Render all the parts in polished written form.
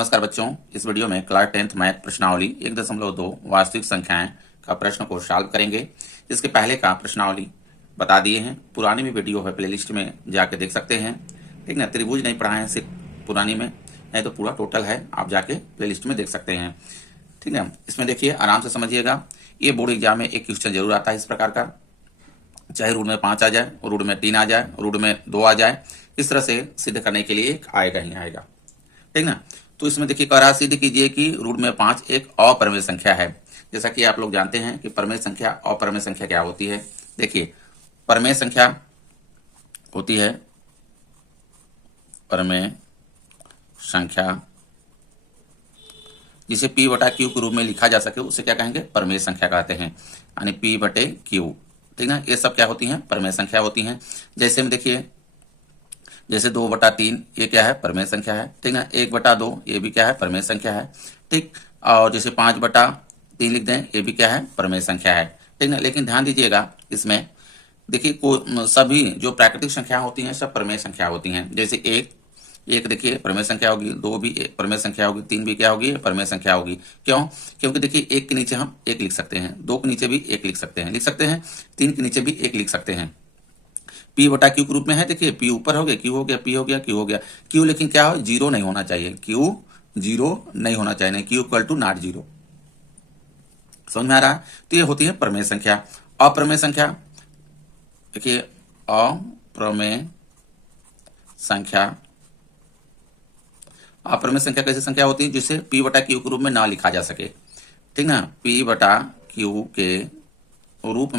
नमस्कार बच्चों, इस वीडियो में क्लास 10th मैथ प्रश्नावली 1.2 वास्तविक संख्याएं का प्रश्न को सॉल्व करेंगे। इसके पहले का प्रश्नावली बता दिए हैं, पुरानी भी वीडियो है, प्लेलिस्ट में जाके देख सकते हैं। ठीक ना, त्रिभुज नहीं पढ़ाए हैं सिर्फ पुरानी में, नहीं तो पूरा टोटल है, आप जाके प्लेलिस्ट में देख सकते हैं। ठीक है, इसमें देखिए आराम से समझिएगा। ये बोर्ड एग्जाम में एक क्वेश्चन जरूर आता है इस प्रकार का, चाहे रूट में 5 आ जाए, रूट में 3 आ जाए, रूट में 2 आ जाए, इस तरह से सिद्ध करने के लिए एक आएगा ही आएगा। ठीक ना, तो इसमें देखिए कह रहा सिद्ध कीजिए कि रूट में 5 एक अपरिमेय संख्या है। जैसा कि आप लोग जानते हैं कि परिमेय संख्या अपरिमेय संख्या क्या होती है। देखिए परिमेय संख्या होती है, परिमेय संख्या जिसे P बटा Q के रूप में लिखा जा सके उसे क्या कहेंगे, परिमेय संख्या कहते हैं, यानी P बटे Q। ठीक ना, ये सब क्या होती हैं, परिमेय संख्या होती हैं। जैसे में देखिए, जैसे 2/3 ये क्या है, परिमेय संख्या है। ठीक ना, 1/2 ये भी क्या है, परिमेय संख्या है। ठीक, और जैसे 5/3 लिख दें, ये भी क्या है, परिमेय संख्या है। ठीक ना, लेकिन ध्यान दीजिएगा इसमें देखिए सभी जो प्राकृतिक संख्या होती हैं सब परिमेय संख्या होती हैं। जैसे एक देखिए परिमेय संख्या होगी, 2 भी परिमेय संख्या होगी, 3 भी क्या होगी, परिमेय संख्या होगी। क्यों? क्योंकि देखिए 1 के नीचे हम 1 लिख सकते हैं, 2 के नीचे भी 1 लिख सकते हैं, 3 के नीचे भी 1 लिख सकते हैं। P बटा Q के रूप में है, देखिए P ऊपर हो गया, Q हो गया, P हो गया, Q हो गया, Q लेकिन क्या हो, 0 नहीं होना चाहिए, Q 0 नहीं होना चाहिए, Q इक्वल टू नॉट 0। समझ में आ रहा है? तो ये होती है परिमेय संख्या। अप्रमेय संख्या देखिए, अप्रमेय संख्या, अप्रमेय संख्या कैसी संख्या होती है, जिसे P बटा Q के रूप में ना लिखा जा सके। ठीक ना, P बटा Q के रूप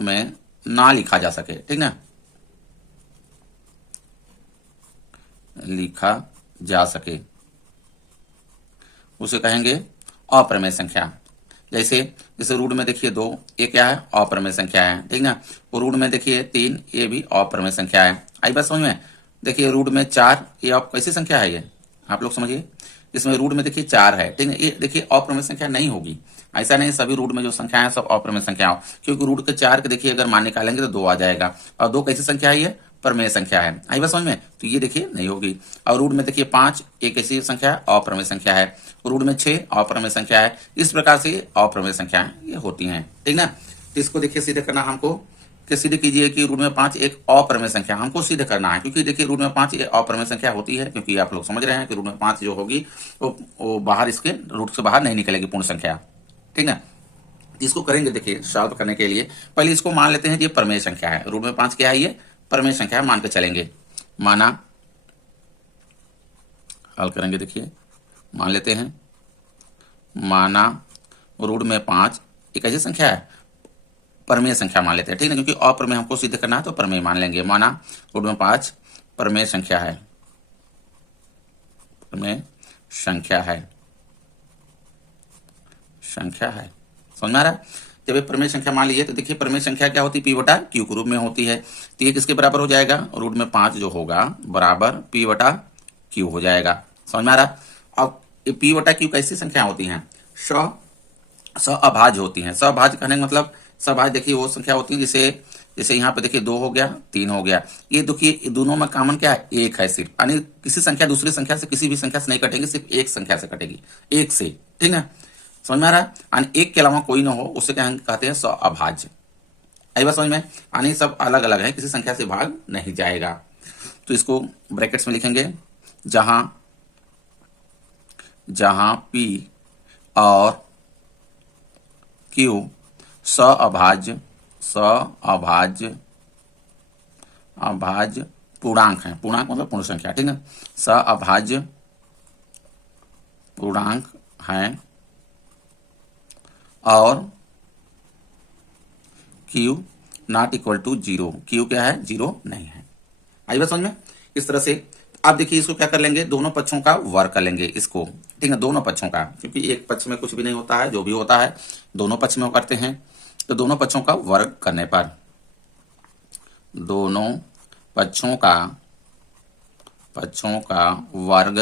में ना लिखा जा सके। ठीक ना, लिखा जा सके उसे कहेंगे अप्रमेय संख्या। जैसे रूट में देखिए 2, ये क्या है, अप्रमेय संख्या है। ठीक ना, और रूट में देखिए 3, ये भी अप्रमेय संख्या है। आई बात समझ में? देखिए रूट में 4, ये आप कैसी संख्या है, ये आप लोग समझिए। इसमें रूट में देखिए 4 है। ठीक है, ये देखिए अप्रमेय संख्या नहीं होगी, ऐसा नहीं सभी रूट में जो संख्या है सब अप्रमेय संख्या हो, क्योंकि रूट के 4 के देखिए अगर मान निकालेंगे तो 2 आ जाएगा, और 2 कैसी संख्या है, ये परिमेय संख्या है। आई बात समझ में? तो ये देखिए नहीं होगी। और रूट में देखिए 5, एक ऐसी संख्या है, अप्रमेय संख्या है। रूट में 6 अप्रमेय संख्या है। इस प्रकार से अप्रमेय संख्याएं ये होती हैं। ठीक ना, तो इसको देखिए सिद्ध करना हमको, कि सिद्ध कीजिए कि रूट में 5 एक अप्रमेय संख्या हमको सिद्ध करना है, क्योंकि देखिए रूट में 5 ये अप्रमेय संख्या होती है, क्योंकि आप लोग समझ रहे हैं कि रूट में 5 जो होगी वो बाहर, इसके रूट से बाहर नहीं निकलेगी पूर्ण संख्या। ठीक ना, इसको करेंगे देखिए सॉल्व करने के लिए, पहले इसको मान लेते हैं ये परिमेय संख्या है। रूट में 5 क्या है, ये परिमेय संख्या है, मान के चलेंगे। माना, हल करेंगे, देखिए मान लेते हैं, माना रूट में 5 एक ऐसी संख्या है, परिमेय संख्या मान लेते हैं। ठीक है, क्योंकि अप्रमेय हमको सिद्ध करना है तो परिमेय मान लेंगे। माना रूट में 5 परिमेय संख्या है, परिमेय संख्या है, समझ में आ रहा है? जब ये परिमेय संख्या मान लीजिए तो देखिए परिमेय संख्या क्या होती है, P बटा Q के रूप में होती है। तो ये किसके बराबर हो जाएगा, रूट में 5 जो होगा बराबर P बटा Q हो जाएगा। समझ में आ रहा? अब ये P बटा Q कैसी संख्या होती हैं, अभाज्य होती हैं। अभाज्य कहने का मतलब, अभाज्य देखिए वो संख्या होती है जैसे यहाँ पे देखिए 2 हो गया, 3 हो गया, ये देखिए दोनों में कॉमन क्या है, 1 है सिर्फ, यानी किसी संख्या दूसरी संख्या से, किसी भी संख्या से नहीं कटेगी, सिर्फ एक संख्या से कटेगी, 1 से। ठीक है, समझ में आ रहा है? यानी 1 के अलावा कोई ना हो उसे क्या कहते हैं, अभाज्य। आई बात समझ में? यानी सब अलग अलग है, किसी संख्या से भाग नहीं जाएगा। तो इसको ब्रैकेट्स में लिखेंगे, जहां P और Q अभाज्य पूर्णांक है। पूर्णांक मतलब पूर्ण संख्या। ठीक है, अभाज्य पूर्णांक है और Q not equal to 0, Q क्या है, 0 नहीं है। आई बात समझ में? इस तरह से आप देखिए इसको क्या कर लेंगे, दोनों पक्षों का वर्ग कर लेंगे इसको। ठीक है, दोनों पक्षों का, क्योंकि एक पक्ष में कुछ भी नहीं होता है, जो भी होता है दोनों पक्ष में करते हैं। तो दोनों पक्षों का वर्ग करने पर, दोनों पक्षों का वर्ग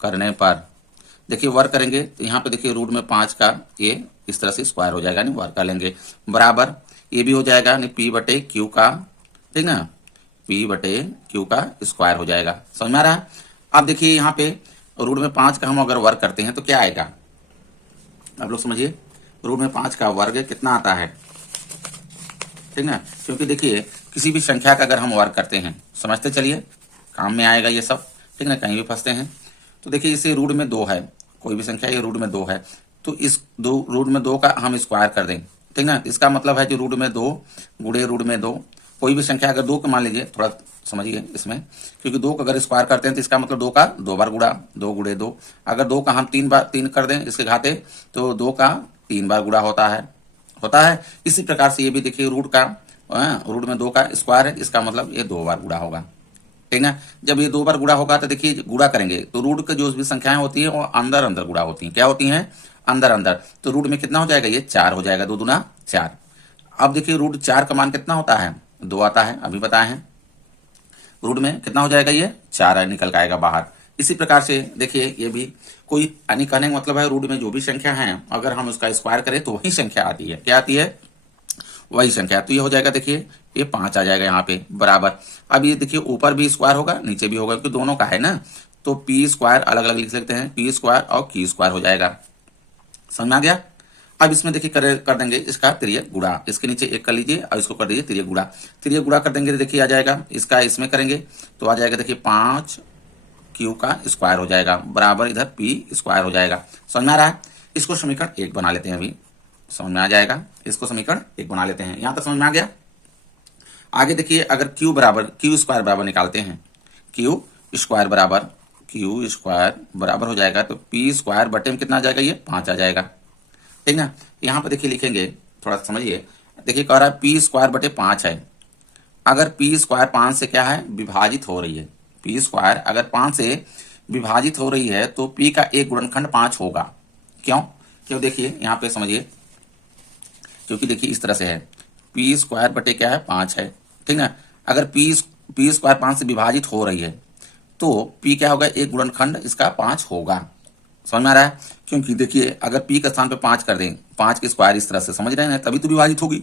करने पर देखिए वर्ग करेंगे तो यहाँ पे देखिए रूट में 5 का ये इस तरह से स्क्वायर हो जाएगा, यानी वर्ग कर लेंगे, बराबर ये भी हो जाएगा, यानी P बटे Q का, ठीक ना, P बटे Q का स्क्वायर हो जाएगा। समझ में आ रहा है? अब देखिए यहाँ पे रूट में 5 का हम अगर वर्ग करते हैं तो क्या आएगा, आप लोग समझिए। रूट में 5 का वर्ग कितना आता है, ठीक ना, क्योंकि देखिए किसी भी संख्या का अगर हम वर्ग करते हैं, समझते चलिए, काम में आएगा ये सब, ठीक ना, कहीं भी फंसते हैं। तो देखिए इसे रूट में 2 है, कोई भी संख्या ये रूट में 2 है, तो इस रूट में 2 का हम स्क्वायर कर दें, ठीक ना। इसका मतलब है कि रूट में 2 गुणे रूट में 2, कोई भी संख्या अगर 2 का मान लीजिए, थोड़ा समझिए इसमें, क्योंकि 2 का अगर स्क्वायर करते हैं तो इसका मतलब 2 का 2 बार गुणा, 2 गुणे 2। अगर 2 का हम 3 कर दें इसके घाते, तो 2 का 3 बार गुणा होता है। इसी प्रकार से ये भी देखिए रूट में 2 का स्क्वायर है, इसका मतलब ये 2 बार गुणा होगा, ठीक ना। जब ये 2 बार गुणा होगा तो देखिए गुणा करेंगे तो रूट के जो भी संख्याएं होती है वो अंदर अंदर गुणा होती हैं। क्या होती हैं? अंदर अंदर। तो रूट में कितना हो जाएगा, ये 4 हो जाएगा, 2 दूना 4। अब देखिए रूट 4 का मान कितना होता है, 2 आता है, अभी बताए हैं। रूट में कितना हो जाएगा, ये 4 निकल के आएगा बाहर। इसी प्रकार से देखिए ये भी कोई यानी कहने का मतलब है रूट में जो भी संख्या है अगर हम उसका स्क्वायर करें तो वही संख्या आती है। क्या आती है? वही संख्या। तो ये हो जाएगा, देखिए ये 5 आ जाएगा यहाँ पे बराबर। अब ये देखिए ऊपर भी स्क्वायर होगा नीचे भी होगा, क्योंकि दोनों का है ना, तो पी स्क्वायर अलग अलग लिख सकते हैं, पी स्क्वायर और क्यू स्क्वायर हो जाएगा। समझ में आ गया? अब इसमें देखिए कर देंगे इसका तिर्यक गुणा, इसके नीचे 1 कर लीजिए और इसको कर दीजिए तिर्यक गुणा। तिर्यक गुणा कर देंगे तो देखिए आ जाएगा, इसका इसमें करेंगे तो आ जाएगा देखिए 5 क्यू का स्क्वायर हो जाएगा बराबर इधर पी स्क्वायर हो जाएगा। समझ में आ रहा है? इसको समीकरण 1 बना लेते हैं, अभी समझ में आ जाएगा। इसको समीकरण 1 बना लेते हैं, यहां तक समझ में आ गया। आगे देखिए अगर क्यू स्क्वायर बराबर निकालते हैं, क्यू स्क्वायर बराबर हो जाएगा तो पी स्क्वायर बटे में कितना आ जाएगा, ये 5 आ जाएगा, ठीक ना। यहाँ पर देखिए लिखेंगे, थोड़ा समझिए, देखिए कह रहा है पी स्क्वायर बटे 5 है। अगर पी स्क्वायर 5 से क्या है, विभाजित हो रही है, पी स्क्वायर अगर 5 से विभाजित हो रही है तो पी का एक गुणनखंड 5 होगा। क्यों देखिए यहाँ पे समझिए, क्योंकि देखिए इस तरह से है, पी स्क्वायर बटे क्या है, 5 है, ठीक ना। अगर पी स्क्वायर 5 से विभाजित हो रही है तो पी क्या होगा, एक गुणनखंड इसका 5 होगा। समझ में आ रहा है? क्योंकि देखिए अगर पी के स्थान पे 5 कर दें, 5 के स्क्वायर इस तरह से, समझ रहे हैं, तभी तो विभाजित होगी।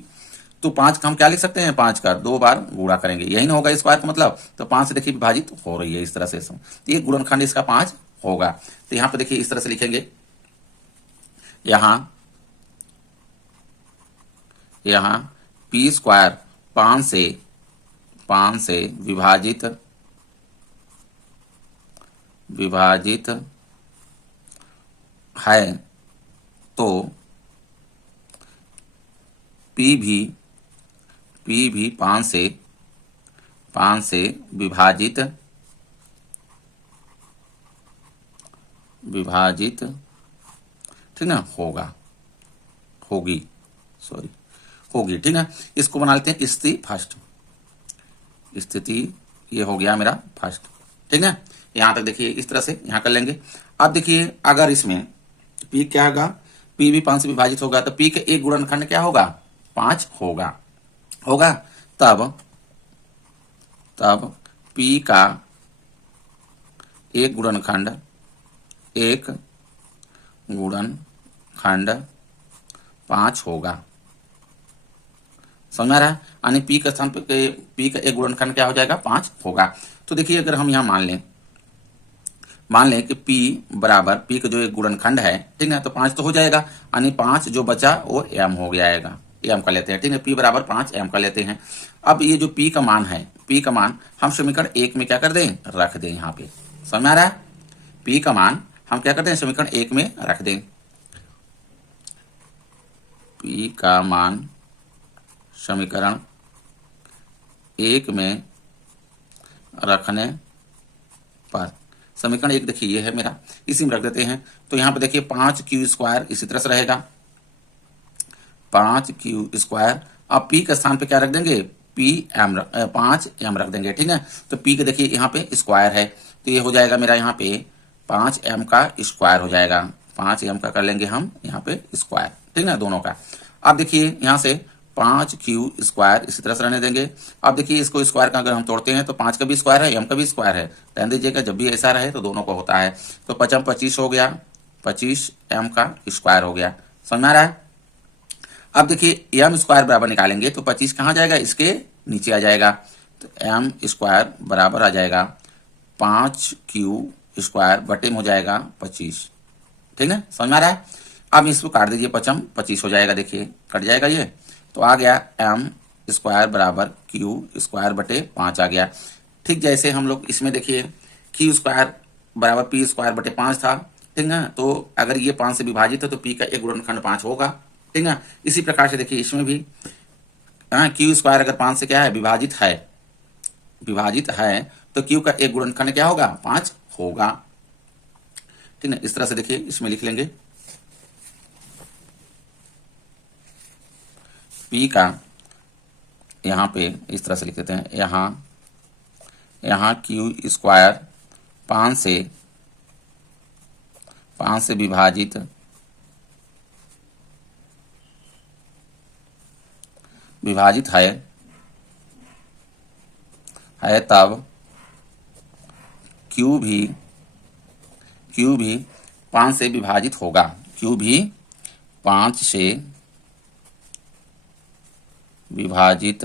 तो 5 का हम क्या लिख सकते हैं, 5 का 2 बार गुणा करेंगे, यही ना होगा स्क्वायर का मतलब। तो 5 से देखिए विभाजित हो रही है इस तरह से, तो ये गुणनखंड इसका 5 होगा। तो यहाँ पे देखिए इस तरह से लिखेंगे, यहाँ पी स्क्वायर 5 से विभाजित है तो पी भी 5 से विभाजित ठीक ना होगी, ठीक ना। इसको बना लेते हैं स्थिति ये हो गया मेरा फर्स्ट, ठीक ना। यहां तक देखिए इस तरह से यहां कर लेंगे। अब देखिए अगर इसमें पी क्या होगा, पी भी 5 से विभाजित होगा तो पी के एक गुणनखंड क्या होगा, 5 होगा। तब पी का एक गुणनखंड 5 होगा। समझ में आ रहा है? यानी पी का स्थान पे पी का एक गुणनखंड क्या हो जाएगा, 5 होगा। तो देखिए अगर हम यहाँ मान लें कि पी बराबर पी का जो एक गुणनखंड है, ठीक है, तो 5 तो हो जाएगा, यानी 5 जो बचा वो एम हो जाएगा, एम कर लेते हैं, ठीक है, पी बराबर 5 एम कर लेते हैं। अब ये जो पी का मान है, पी का मान हम समीकरण 1 में क्या कर दें, रख दें। यहाँ पे समझ में आ रहा है? पी का मान हम क्या करते हैं, समीकरण 1 में रख दें। पी का मान समीकरण 1 में रखने पर, समीकरण 1 देखिए ये है मेरा, इसी में रख देते हैं। तो यहां पे देखिए 5 क्यू स्क्वायर इसी तरह से रहेगा, 5 क्यू स्क्वायर। अब पी के स्थान पे क्या रख देंगे, 5 एम रख देंगे, ठीक है। तो पी के देखिए यहाँ पे स्क्वायर है, तो ये हो जाएगा मेरा यहाँ पे 5 एम का स्क्वायर हो जाएगा, 5 एम का कर लेंगे हम यहाँ पे स्क्वायर, ठीक है, दोनों का। अब देखिए यहाँ से 5 क्यू स्क्वायर इसी तरह से रहने देंगे। अब देखिए इसको स्क्वायर का अगर हम तोड़ते हैं तो 5 का भी स्क्वायर है, एम का भी स्क्वायर है, ध्यान दीजिएगा जब भी ऐसा रहे तो दोनों को होता है। तो 5 25 हो गया, 25 एम का स्क्वायर हो गया। समझ में आ रहा है? अब देखिए एम स्क्वायर बराबर निकालेंगे तो 25 कहाँ जाएगा, इसके नीचे आ जाएगा, तो एम स्क्वायर बराबर आ जाएगा 5Q² बटे में हो जाएगा 25। ठीक है, समझ में आ रहा है। अब इसको काट दीजिए, 25 हो जाएगा, देखिए कट जाएगा ये, तो आ गया एम स्क्वायर बराबर Q² बटे 5 आ गया। ठीक जैसे हम लोग इसमें देखिए Q² बराबर P² बटे 5 था, ठीक ना, तो अगर ये 5 से विभाजित है तो P का एक गुणनखंड 5 होगा, ठीक ना। इसी प्रकार से देखिए इसमें भी Q² अगर 5 से क्या है विभाजित है तो Q का एक गुणनखंड क्या होगा 5 होगा, ठीक ना। इस तरह से देखिए इसमें लिख लेंगे P का, यहाँ पे इस तरह से लिख देते हैं, यहाँ Q² 5 से विभाजित है तब Q भी 5 से विभाजित होगा, Q भी 5 से विभाजित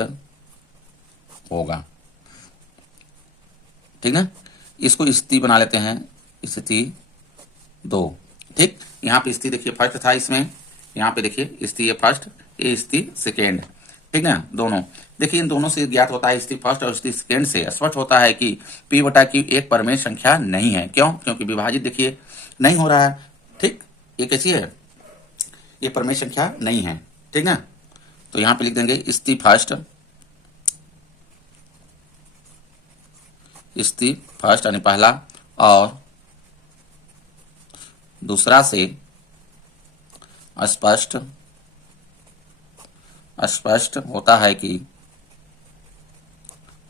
होगा, ठीक ना। इसको स्थिति बना लेते हैं, स्थिति 2। ठीक, यहाँ पे स्थिति देखिए फर्स्ट था, इसमें यहाँ पे देखिए स्थिति फर्स्ट, ये स्थिति सेकेंड, ठीक ना। दोनों देखिए इन दोनों से ज्ञात होता है, स्थिति फर्स्ट और स्थिति सेकेंड से स्पष्ट होता है कि P बटा Q एक परमेय संख्या नहीं है। क्यों? क्योंकि विभाजित देखिए नहीं हो रहा है, ठीक, ये कैसी है, ये परमेय संख्या नहीं है, ठीक ना। तो यहाँ पे लिख देंगे स्थिति फर्स्ट यानी पहला, और दूसरा से स्पष्ट होता है कि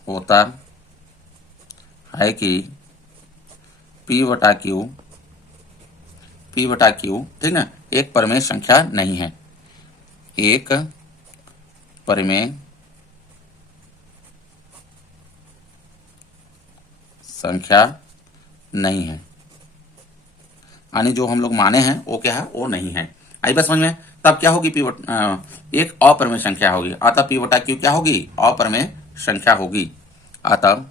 P बटा Q, ठीक ना, एक परमेय संख्या नहीं है, एक परमेय संख्या नहीं है, यानी जो हम लोग माने हैं वो क्या है, वो नहीं है। आई बात समझ में। तब क्या होगी, एक अपरमेय संख्या होगी, अतः P बटा Q क्या होगी, अपरमेय संख्या होगी। अतः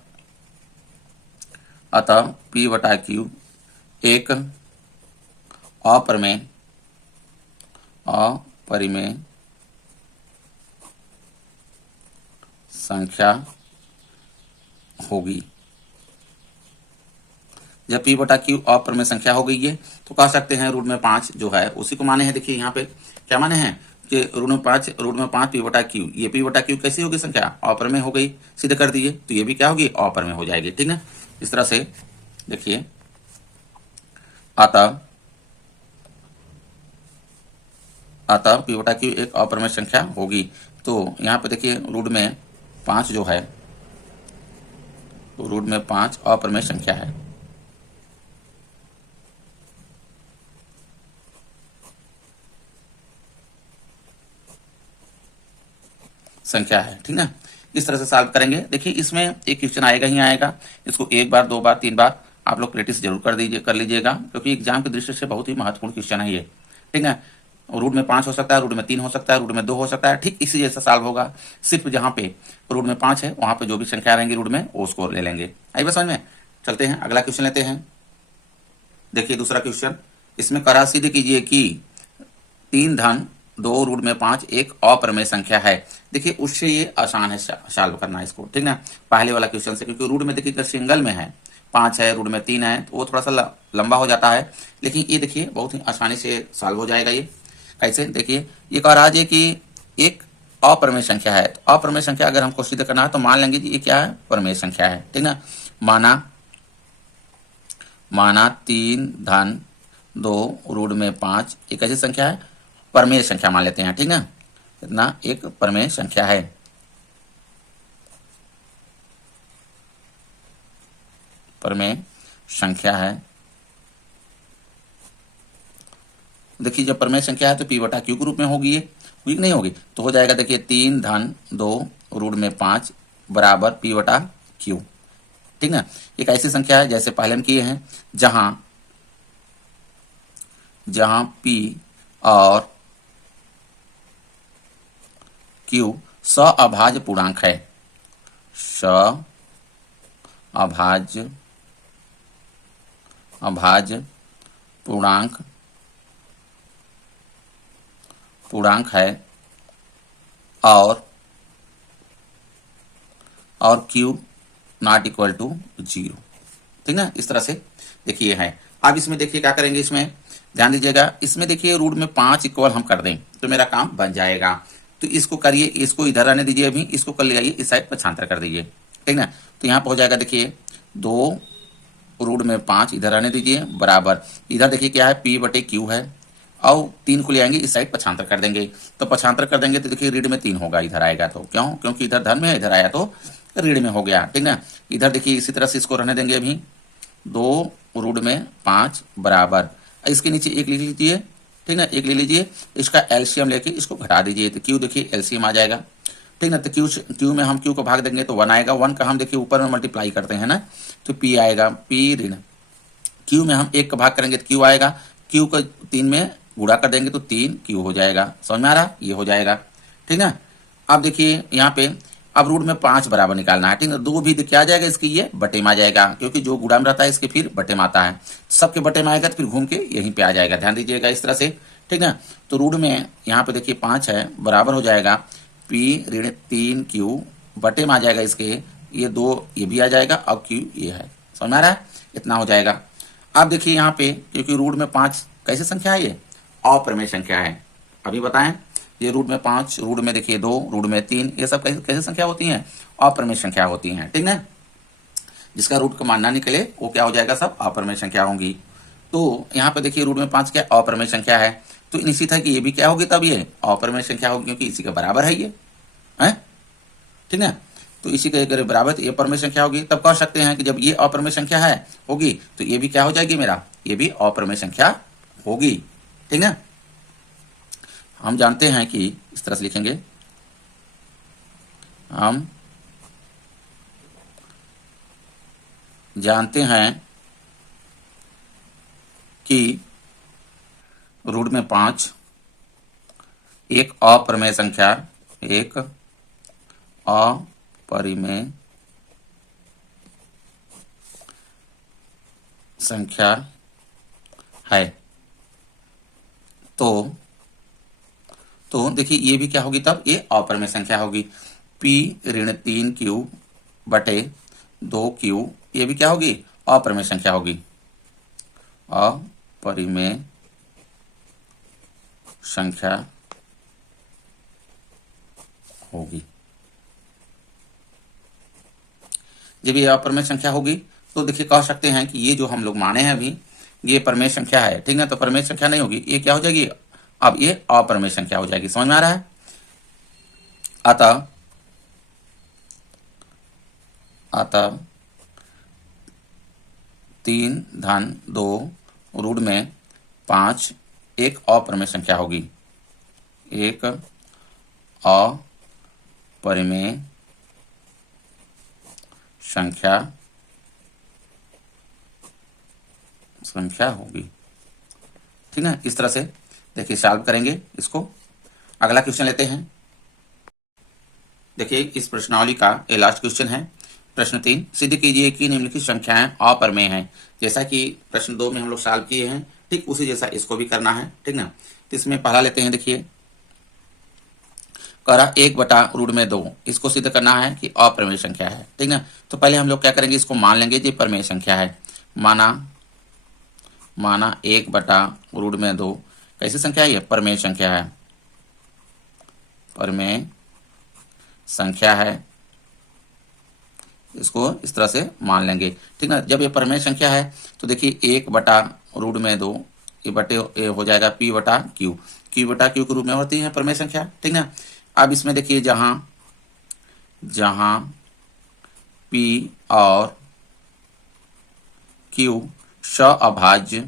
P बटा Q एक अपरिमेय संख्या होगी। जब P बटा Q अपरिमेय संख्या हो गई है तो कह सकते हैं रूट में 5 जो है उसी को माने हैं। देखिए यहाँ पे क्या माने हैं कि रूट में 5 P बटा Q, ये P बटा Q कैसी होगी संख्या, अपरिमेय हो गई, सिद्ध कर दिए, तो ये भी क्या होगी, अपरिमेय हो जाएगी, ठीक ना। इस तरह से देखिए अतः P बटा Q एक अपरिमेय संख्या होगी। तो यहाँ पे देखिए रूट में 5 जो है, तो रूट में 5 अपरिमेय संख्या है, ठीक ना। इस तरह से सॉल्व करेंगे। देखिए इसमें एक क्वेश्चन आएगा ही आएगा, इसको एक बार, दो बार, तीन बार आप लोग प्रैक्टिस जरूर कर लीजिएगा, क्योंकि एग्जाम की दृष्टि से बहुत ही महत्वपूर्ण क्वेश्चन है ये, ठीक है। रूट में 5 हो सकता है, रूट में 3 हो सकता है, रूट में 2 हो सकता है, ठीक इसी जैसा सॉल्व होगा। सिर्फ जहाँ पे रूट में 5 है वहां पे जो भी संख्या रहेंगी रूट में वो उसको ले लेंगे। आई बस समझ में। चलते हैं अगला क्वेश्चन लेते हैं। देखिए दूसरा क्वेश्चन, इसमें करा सिद्ध कीजिए कि 3 धन 2 रूट में 5 एक अपरिमेय संख्या है। देखिए उससे ये आसान है सॉल्व करना इसको, ठीक ना, पहले वाला क्वेश्चन से, क्योंकि रूट में देखिए सिंगल में है 5 है, रूट में 3 है, तो वो थोड़ा सा लंबा हो जाता है, लेकिन ये देखिए बहुत ही आसानी से सॉल्व हो जाएगा। ये कैसे, देखिए ये कह रहा है कि एक अपरिमेय संख्या है, तो अपरिमेय संख्या अगर हमको सिद्ध करना है तो मान लेंगे कि ये क्या है, परिमेय संख्या है, ठीक ना। माना 3 धन 2 रूट में 5 एक ऐसी संख्या है, परमेय संख्या मान लेते हैं, ठीक ना, इतना एक परमेय संख्या है। परमेय संख्या है, देखिए जब परमेय संख्या है तो P बटा Q के रूप में होगी, ये नहीं होगी तो हो जाएगा, देखिए 3 धन 2 रूट में 5 बराबर P बटा Q, ठीक ना। एक ऐसी संख्या है जैसे पहले हम किए हैं, जहां P और Q सअभाज्य पूर्णांक है, श अभाज्य पूर्णांक है और q नॉट इक्वल टू 0, ठीक ना। इस तरह से देखिए है। अब इसमें देखिए क्या करेंगे, इसमें ध्यान दीजिएगा, इसमें देखिए रूट में 5 इक्वल हम कर दें तो मेरा काम बन जाएगा। तो इसको करिए, इसको इधर आने दीजिए, अभी इसको कर ले आइए, इस साइड पक्षांतर कर दीजिए, ठीक ना। तो यहाँ पर हो जाएगा, देखिए 2 रूट में 5 इधर आने दीजिए बराबर, इधर देखिए क्या है p बटे q है, और 3 को ले आएंगे इस साइड पक्षांतर कर देंगे। तो पक्षांतर कर देंगे तो देखिए ऋण में 3 होगा, इधर आएगा तो क्यों, क्योंकि इधर धन में है, इधर आया तो ऋण में हो गया, ठीक ना। इधर देखिए इसी तरह से इसको रहने देंगे, अभी 2 रूट में 5 बराबर, इसके नीचे 1 लिख लीजिए, ठीक ना, 1 ले लीजिए, इसका एलसीएम लेके इसको घटा दीजिए, तो q देखिए एलसीएम आ जाएगा, ठीक ना। तो q में हम q को भाग देंगे तो 1 आएगा, 1 का हम देखिए ऊपर में मल्टीप्लाई करते हैं ना, तो p आएगा, p ऋण q में हम 1 का भाग करेंगे तो q आएगा, q को 3 में गुणा कर देंगे तो 3q हो जाएगा। समझ में आ रहा, ये हो जाएगा, ठीक ना। अब देखिए यहाँ पे अब रूट में 5 बराबर निकालना है, ठीक ना। 2 भी क्या आ जाएगा, इसकी ये बटे में आ जाएगा, क्योंकि जो गुणा में रहता है इसके फिर बटे में आता है, सबके बटे में आएगा तो फिर घूम के यहीं पे आ जाएगा, ध्यान दीजिएगा इस तरह से, ठीक ना। तो रूट में यहाँ पे देखिए 5 है, बराबर हो जाएगा p ऋण 3q, बटे में आ जाएगा इसके ये 2, ये भी आ जाएगा, अब q ये है। समझ में आ रहा है, इतना हो जाएगा। अब देखिए यहाँ पे, क्योंकि रूट में 5 कैसे संख्या है, ये अप्रमेय संख्या है, अभी बताएं। ये रूट में 5, रूट में देखिए 2, रूट में 3, ये सब कैसे संख्या होती हैं, अप्रमेय संख्या होती हैं, ठीक ना। जिसका रूट का मान ना निकले वो क्या हो जाएगा, सब अप्रमेय संख्या होंगी। तो यहाँ पे देखिए रूट में 5 क्या अप्रमेय संख्या है, तो निश्चित है कि ये भी क्या होगी, तब ये अप्रमेय संख्या होगी, क्योंकि इसी के बराबर है ये है, ठीक ना। तो इसी के अगर बराबर ये अप्रमेय संख्या होगी, तब कह सकते हैं कि जब ये अप्रमेय संख्या है होगी तो ये भी क्या हो जाएगी, मेरा ये भी अप्रमेय संख्या होगी, ठीक ना। हम जानते हैं कि इस तरह से लिखेंगे, हम जानते हैं कि रूट में 5 एक अप्रमेय संख्या, एक अपरिमेय संख्या है। तो देखिए ये भी क्या होगी, तब ये अप्रमेय संख्या होगी, p ऋण 3q बटे 2q, ये भी क्या होगी, अप्रमेय संख्या होगी, अपरिमेय संख्या होगी। जब ये अप्रमेय संख्या होगी तो देखिए कह सकते हैं कि ये जो हम लोग माने हैं अभी, ये परमेय संख्या है, ठीक ना। तो परमेय संख्या नहीं होगी, ये क्या हो जाएगी, अब ये अप्रमेय संख्या हो जाएगी। समझ में आ रहा है। अतः 3 धन 2 रूट में 5 एक अप्रमेय संख्या होगी, एक अपरिमेय संख्या होगी, ठीक ना। इस तरह से देखिए सॉल्व करेंगे इसको। अगला क्वेश्चन लेते हैं। देखिए इस प्रश्नावली का ये लास्ट क्वेश्चन है। प्रश्न 3, सिद्ध कीजिए कि निम्नलिखित संख्याएं अप्रमेय हैं। जैसा कि प्रश्न 2 में हम लोग सॉल्व किए हैं, ठीक उसी जैसा इसको भी करना है, ठीक ना। तो इसमें पहला लेते हैं, देखिए करा 1 बटा रूट में 2, इसको सिद्ध करना है कि अप्रमेय संख्या है, ठीक ना। तो पहले हम लोग क्या करेंगे, इसको मान लेंगे ये प्रमेय संख्या है। माना 1 बटा रूट में 2 कैसी संख्या है, ये प्रमेय संख्या है, प्रमेय संख्या है, इसको इस तरह से मान लेंगे, ठीक ना। जब ये प्रमेय संख्या है तो देखिए 1 बटा रूट में 2 ये बटे ये हो जाएगा p बटा q, q बटा q के रूप में होती है प्रमेय संख्या, ठीक ना। अब इसमें देखिए जहां p और q अभाज्य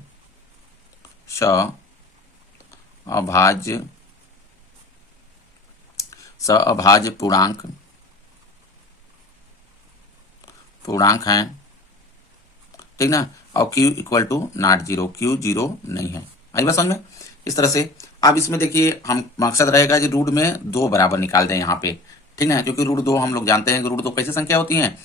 पूर्णांक हैं, ठीक ना। और q equal to not 0, q 0 नहीं है। आई बात समझ में। इस तरह से अब इसमें देखिए हम मकसद रहेगा कि रूट में 2 बराबर निकाल दें यहाँ पे, ठीक ना, क्योंकि रूट 2 हम लोग जानते हैं कि रूट 2 कैसी संख्या होती है,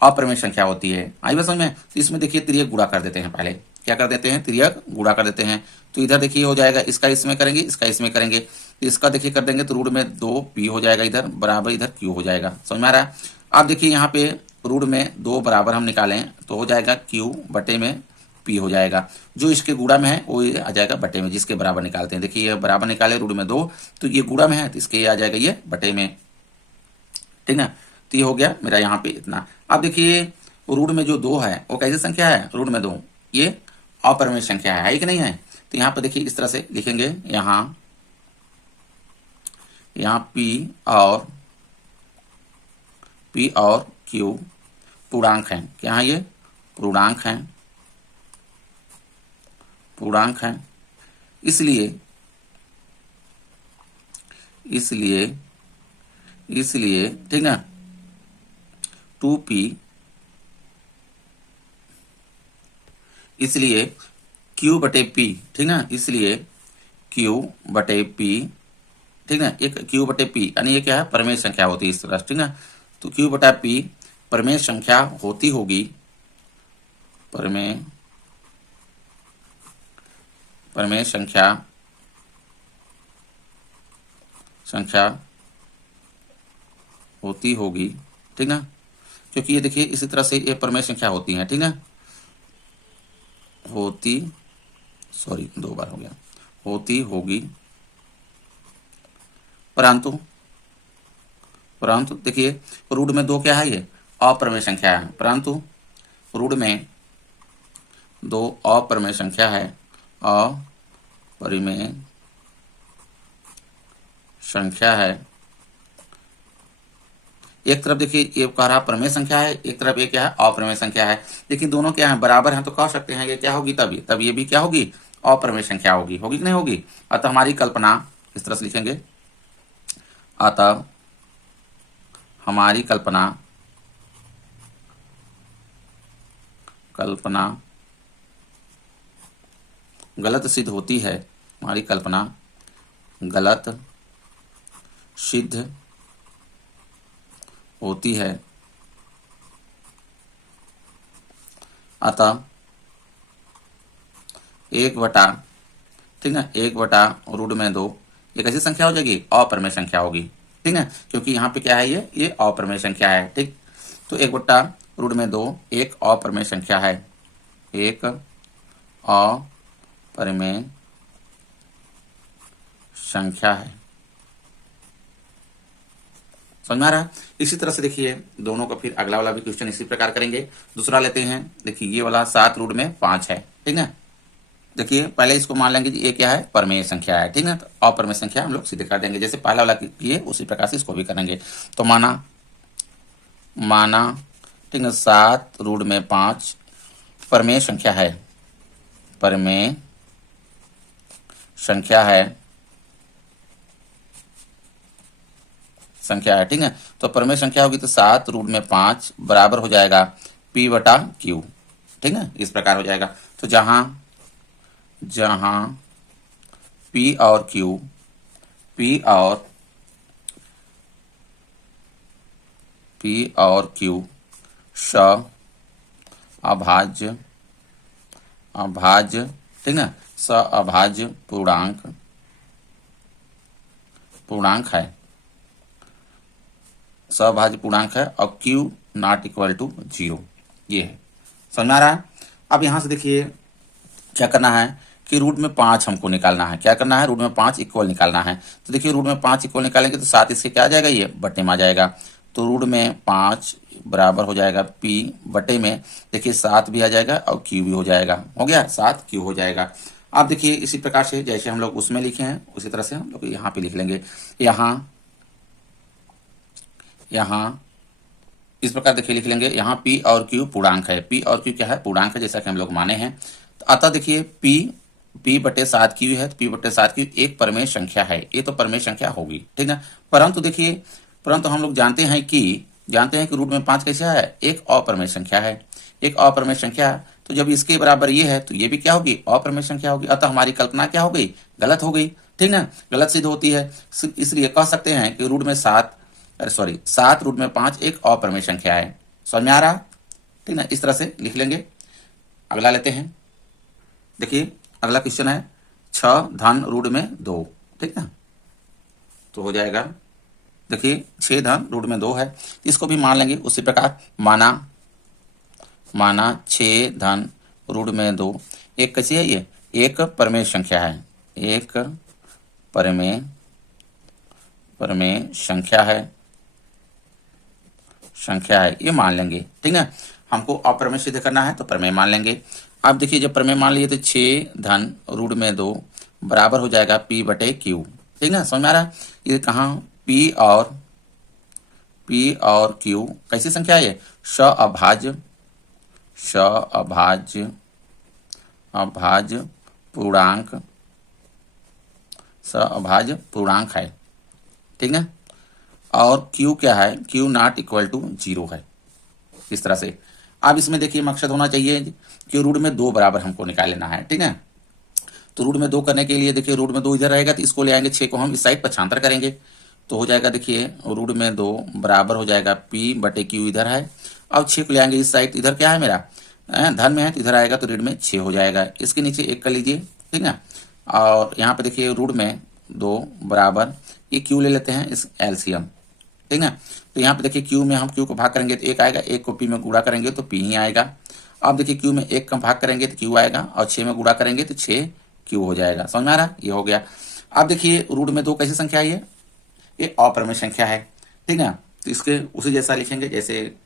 अपरिमेय संख्या होती है। आई बात समझ में। तो इसमें देखिए तिर्यक गुणा कर देते हैं, पहले क्या कर देते हैं, तिर्यक गुणा कर देते हैं। तो इधर देखिए हो जाएगा, इसका इसमें करेंगे, इसका इसमें करेंगे, इसका देखिए कर देंगे तो रूट में 2p हो जाएगा, इधर बराबर इधर q हो जाएगा। समझ में आ रहा है। अब देखिए यहाँ पे रूट में 2 बराबर हम निकालें तो हो जाएगा q बटे में p हो जाएगा। जो इसके गुणा में है वो ये आ जाएगा बटे में, जिसके बराबर निकालते हैं। देखिए ये बराबर निकाले रूट में 2, तो ये गुणा में है तो इसके ये आ जाएगा ये बटे में, ठीक ना। तो ये हो गया मेरा यहाँ पे इतना। अब देखिए रूट में जो 2 है वो कैसी संख्या है, रूट में 2 ये अपरिमेय संख्या है कि नहीं है। तो यहाँ पर देखिए इस तरह से लिखेंगे, यहाँ p और q पूर्णांक हैं, क्या है ये, पूर्णांक हैं, पूर्णांक हैं। इसलिए ठीक ना 2p, इसलिए q बटे p, ठीक ना, इसलिए q बटे p, ठीक ना, एक q बटे p यानी ये क्या है, परमेय संख्या होती है इस तरह, ठीक ना। तो q बटा p परमेय संख्या होती होगी, परमेय संख्या होती होगी, ठीक ना, क्योंकि ये देखिए इसी तरह से ये परमेय संख्या होती है, ठीक ना, दो बार हो गया, होती होगी, परंतु देखिए रूट में 2 क्या है, ये अपरमेय संख्या है, परंतु रूट में 2 अपरमेय संख्या है, अपरिमेय संख्या है। एक तरफ देखिए ये कह रहा परमेय संख्या है, एक तरफ ये क्या है, अपरिमेय संख्या है, लेकिन दोनों क्या है, बराबर हैं, तो कह सकते हैं ये क्या होगी, तब ये भी क्या होगी, अपरिमेय संख्या होगी कि नहीं होगी। अतः हमारी कल्पना इस तरह से लिखेंगे, अतः हमारी कल्पना गलत सिद्ध होती है, हमारी कल्पना गलत सिद्ध होती है। अतः 1/, ठीक ना, 1/रूट में 2 ये कैसी संख्या हो जाएगी, अपरिमेय संख्या होगी, ठीक है, क्योंकि यहाँ पे क्या है, ये अपरिमेय संख्या है, ठीक। तो 1/रूट में 2 एक अपरिमेय संख्या है, एक अपरिमेय संख्या है। समझ में आ रहा है। इसी तरह से देखिए दोनों का फिर अगला वाला भी क्वेश्चन इसी प्रकार करेंगे। दूसरा लेते हैं, देखिए ये वाला 7√5 है, ठीक है। देखिए पहले इसको मान लेंगे कि ये क्या है, परमेय संख्या है, ठीक है। तो अपरमेय संख्या हम लोग सीधे कर देंगे, जैसे पहला वाला किए उसी प्रकार से इसको भी करेंगे। तो माना, ठीक है, 7√5 परमेय संख्या है, परमेय संख्या है, ठीक है। तो परमेय संख्या होगी तो 7√5 बराबर हो जाएगा p/q, ठीक है, इस प्रकार हो जाएगा। तो जहां p और q, अभाज्य, ठीक है, अभाज्य पूर्णांक है, सभाज्य पूर्णांक है, और q ≠ 0, ये है। समझ में आ रहा है। अब यहां से देखिए क्या करना है कि रूट में 5 हमको निकालना है, क्या करना है, रूट में 5 इक्वल निकालना है। तो देखिए रूट में 5 इक्वल निकालेंगे तो 7 इसके क्या आ जाएगा, ये बटे में आ जाएगा। तो रूट में 5 बराबर हो जाएगा p बटे में, देखिए 7 भी आ जाएगा और q भी हो जाएगा, हो गया 7q हो जाएगा। अब देखिए इसी प्रकार से जैसे हम लोग उसमें लिखे हैं उसी तरह से हम लोग यहाँ पे लिख लेंगे। यहाँ इस प्रकार देखिए लिख लेंगे, यहाँ p और q पूर्णांक है, p और q क्या है, पूर्णांक है, जैसा कि हम लोग माने हैं। तो अतः देखिए p/7q है, तो p/7q एक परमेय संख्या है, ये तो परमेय संख्या होगी, ठीक है। परंतु हम लोग जानते हैं कि रूट में 5 कैसा है, एक अपरमेय संख्या है, एक अपरमेय संख्या। तो जब इसके बराबर ये है तो ये भी क्या होगी, अपरमेय संख्या होगी। अतः हमारी कल्पना क्या हो गई, गलत हो गई, ठीक ना, गलत सिद्ध होती है। इसलिए कह सकते हैं कि रूट में 7 अरे सॉरी 7√5 एक अप्रमेय संख्या है। समझ में आ रहा? ठीक ना, इस तरह से लिख लेंगे। अगला लेते हैं। देखिए अगला क्वेश्चन है 6√2। ठीक ना, तो हो जाएगा, देखिए 6√2 है, इसको भी मान लेंगे उसी प्रकार। माना 6√2 एक कैसी है, ये एक परमेय संख्या है, एक परमेय संख्या है, ये मान लेंगे। ठीक है, हमको अप्रमेय सिद्ध करना है तो प्रमेय मान लेंगे। अब देखिए जब प्रमेय मान लिए तो 6√2 बराबर हो जाएगा P/Q। ठीक है, समझ में आ रहा है? ये कहाँ P और Q कैसी संख्या है, ये अभाज्य पूर्णांक है। ठीक है, और Q क्या है, Q ≠0 है। इस तरह से अब इसमें देखिए मकसद होना चाहिए कि रूट में 2 बराबर हमको निकाल लेना है। ठीक है, तो रूट में 2 करने के लिए देखिए रूट में 2 इधर रहेगा तो इसको ले आएंगे, 6 को हम इस साइड पक्षांतर करेंगे तो हो जाएगा, देखिए रूट में 2 बराबर हो जाएगा P/Q इधर है, अब 6 को ले आएंगे इस साइड, इधर क्या है मेरा धन में है तो इधर आएगा तो ऋण में 6 हो जाएगा। इसके नीचे 1 कर लीजिए। ठीक है, और यहाँ पे देखिए रूट में 2 बराबर, ये Q ले लेते हैं इस एलसीएम। ठीक है, तो यहाँ पे देखिए Q में हम Q को भाग करेंगे तो 1 आएगा, 1 को P में गुणा करेंगे तो P ही आएगा। अब देखिए Q में 1 का भाग करेंगे तो Q आएगा, और 6 में गुणा करेंगे तो 6Q हो जाएगा। समझ में आ रहा? ये हो गया। अब देखिए रूट में 2 कैसी संख्या है, ये अप्रमेय संख्या है। ठीक है, तो इसके उसी जैसा लिखेंगे जैसे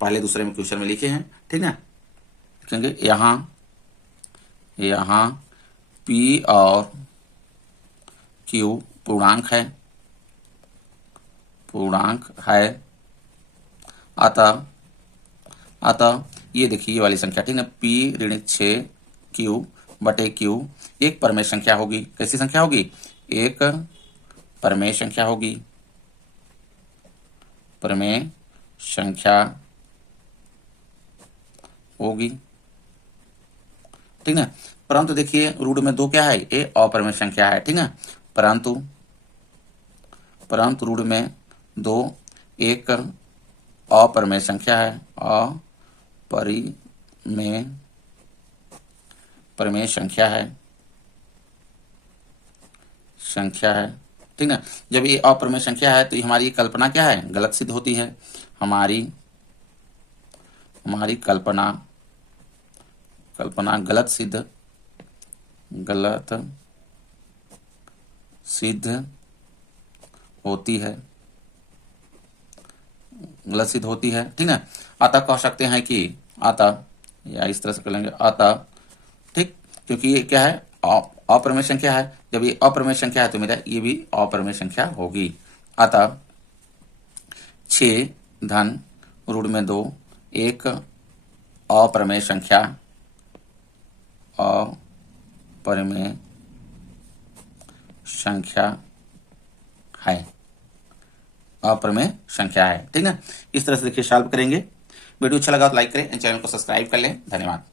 पहले दूसरे में क्वेश्चन में लिखे हैं। ठीक है, लिखेंगे यहाँ P और Q पूर्णांक है, अतः ये देखिए ये वाली संख्या, ठीक है, P-6Q/Q एक परमेय संख्या होगी। कैसी संख्या होगी? एक परमेय संख्या होगी, ठीक है। परंतु देखिए रूट में 2 क्या है, ये अपरमेय संख्या है। ठीक है, परंतु रूट में 2 एक अपरमेय संख्या है, परमेय संख्या है। ठीक है, जब ये अपरमेय संख्या है तो हमारी कल्पना क्या है, गलत सिद्ध होती है। हमारी कल्पना गलत सिद्ध होती है। ठीक है, अतः कह सकते हैं कि या इस तरह से कर लेंगे अतः। ठीक, क्योंकि ये क्या है, अपरमेय संख्या है। जब ये अपरमेय संख्या है तो मेरा ये भी अपरमेय संख्या होगी। अतः 6√2 एक अपरमेय संख्या है। ठीक है, इस तरह से देखिए सॉल्व करेंगे। वीडियो अच्छा लगा तो लाइक करें, चैनल को सब्सक्राइब कर लें। धन्यवाद।